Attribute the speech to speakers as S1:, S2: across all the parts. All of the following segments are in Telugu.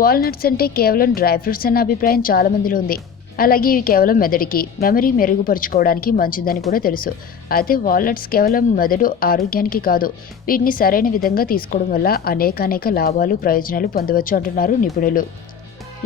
S1: వాల్నట్స్ అంటే కేవలం డ్రై ఫ్రూట్స్ అన్న అభిప్రాయం చాలా మందిలో ఉంది. అలాగే ఇవి కేవలం మెదడుకి మెమరీ మెరుగుపరుచుకోవడానికి మంచిదని కూడా తెలుసు. అయితే వాల్నట్స్ కేవలం మెదడు ఆరోగ్యానికి కాదు వీటిని సరైన విధంగా తీసుకోవడం వల్ల అనేక అనేక లాభాలు ప్రయోజనాలు పొందవచ్చు అంటున్నారు నిపుణులు.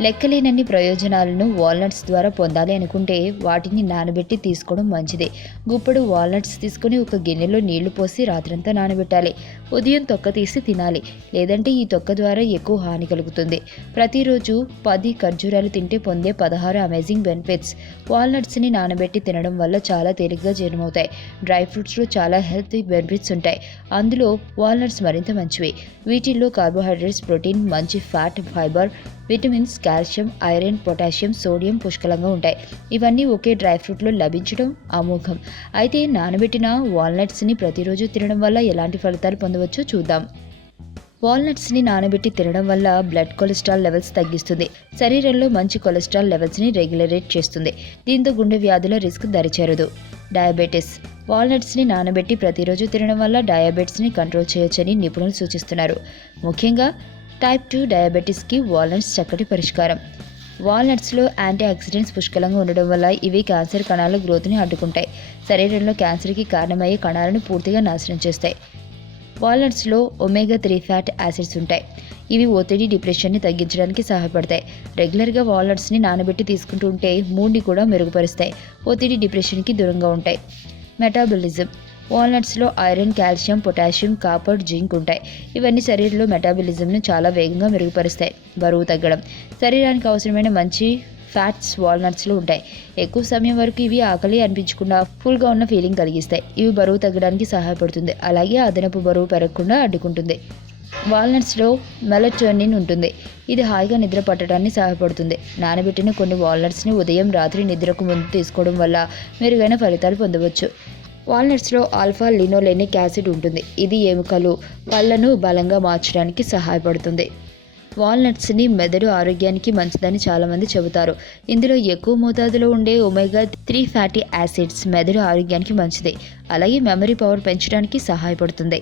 S1: లెక్కలేనన్ని ప్రయోజనాలను వాల్నట్స్ ద్వారా పొందాలి అనుకుంటే వాటిని నానబెట్టి తీసుకోవడం మంచిది. గుప్పడు వాల్నట్స్ తీసుకొని ఒక గిన్నెలో నీళ్ళు పోసి రాత్రంతా నానబెట్టాలి. ఉదయం తొక్క తీసి తినాలి. లేదంటే ఈ తొక్క ద్వారా ఎక్కువ హాని కలుగుతుంది. ప్రతిరోజు పది ఖర్జూరాలు తింటే పొందే పదహారు అమేజింగ్ బెనిఫిట్స్. వాల్నట్స్ని నానబెట్టి తినడం వల్ల చాలా తేలిగ్గా జీర్ణమవుతాయి డ్రై ఫ్రూట్స్లో చాలా హెల్తీ బెనిఫిట్స్ ఉంటాయి. అందులో వాల్నట్స్ మరింత మంచివి. వీటిల్లో కార్బోహైడ్రేట్స్ ప్రోటీన్ మంచి fat fibre vitamins calcium iron potassium sodium పుష్కలంగా ఉంటాయి. ఇవన్నీ ఒకే డ్రై ఫ్రూట్లో లభించడం అమోఘం. అయితే నానబెట్టిన వాల్నట్స్ని ప్రతిరోజు తినడం వల్ల ఎలాంటి ఫలితాలు పొందవచ్చో చూద్దాం. వాల్నట్స్ని నానబెట్టి తినడం వల్ల బ్లడ్ కొలెస్ట్రాల్ లెవెల్స్ తగ్గిస్తుంది. శరీరంలో మంచి కొలెస్ట్రాల్ లెవెల్స్ని రెగ్యులరేట్ చేస్తుంది. దీంతో గుండె వ్యాధుల రిస్క్ దరిచేరదు. డయాబెటీస్. వాల్నట్స్ని నానబెట్టి ప్రతిరోజు తినడం వల్ల డయాబెటీస్ని కంట్రోల్ చేయొచ్చని నిపుణులు సూచిస్తున్నారు. ముఖ్యంగా టైప్ టూ డయాబెటీస్కి వాల్నట్స్ చక్కటి పరిష్కారం. వాల్నట్స్లో యాంటీ ఆక్సిడెంట్స్ పుష్కలంగా ఉండడం వల్ల ఇవి క్యాన్సర్ కణాల గ్రోత్ని అడ్డుకుంటాయి. శరీరంలో క్యాన్సర్కి కారణమయ్యే కణాలను పూర్తిగా నాశనం చేస్తాయి. వాల్నట్స్లో ఒమేగా త్రీ ఫ్యాట్ యాసిడ్స్ ఉంటాయి. ఇవి ఒత్తిడి డిప్రెషన్ని తగ్గించడానికి సహాయపడతాయి. రెగ్యులర్గా వాల్నట్స్ని నానబెట్టి తీసుకుంటూ ఉంటే మూడ్ని కూడా మెరుగుపరుస్తాయి. ఒత్తిడి డిప్రెషన్కి దూరంగా ఉంటాయి. Metabolism వాల్నట్స్లో iron calcium potassium copper zinc ఉంటాయి. ఇవన్నీ శరీరంలో మెటాబలిజంను చాలా వేగంగా మెరుగుపరుస్తాయి. బరువు తగ్గడం. శరీరానికి అవసరమైన మంచి ఫ్యాట్స్ వాల్నట్స్లో ఉంటాయి. ఎక్కువ సమయం వరకు ఇవి ఆకలి అనిపించకుండా ఫుల్గా ఉన్న ఫీలింగ్ కలిగిస్తాయి. ఇవి బరువు తగ్గడానికి సహాయపడుతుంది. అలాగే అదనపు బరువు పెరగకుండా అడ్డుకుంటుంది. వాల్నట్స్లో మెలటోనిన్ ఉంటుంది. ఇది హాయిగా నిద్ర పట్టడానికి సహాయపడుతుంది. నానబెట్టిన కొన్ని వాల్నట్స్ని ఉదయం రాత్రి నిద్రకు ముందు తీసుకోవడం వల్ల మెరుగైన ఫలితాలు పొందవచ్చు. వాల్నట్స్లో ఆల్ఫా లినోలెనిక్ యాసిడ్ ఉంటుంది. ఇది ఎముకలు పళ్ళను బలంగా మార్చడానికి సహాయపడుతుంది. వాల్నట్స్ని మెదడు ఆరోగ్యానికి మంచిదని చాలామంది చెబుతారు. ఇందులో ఎక్కువ మోతాదులో ఉండే ఒమేగా త్రీ ఫ్యాటీ యాసిడ్స్ మెదడు ఆరోగ్యానికి మంచిది. అలాగే మెమరీ పవర్ పెంచడానికి సహాయపడుతుంది.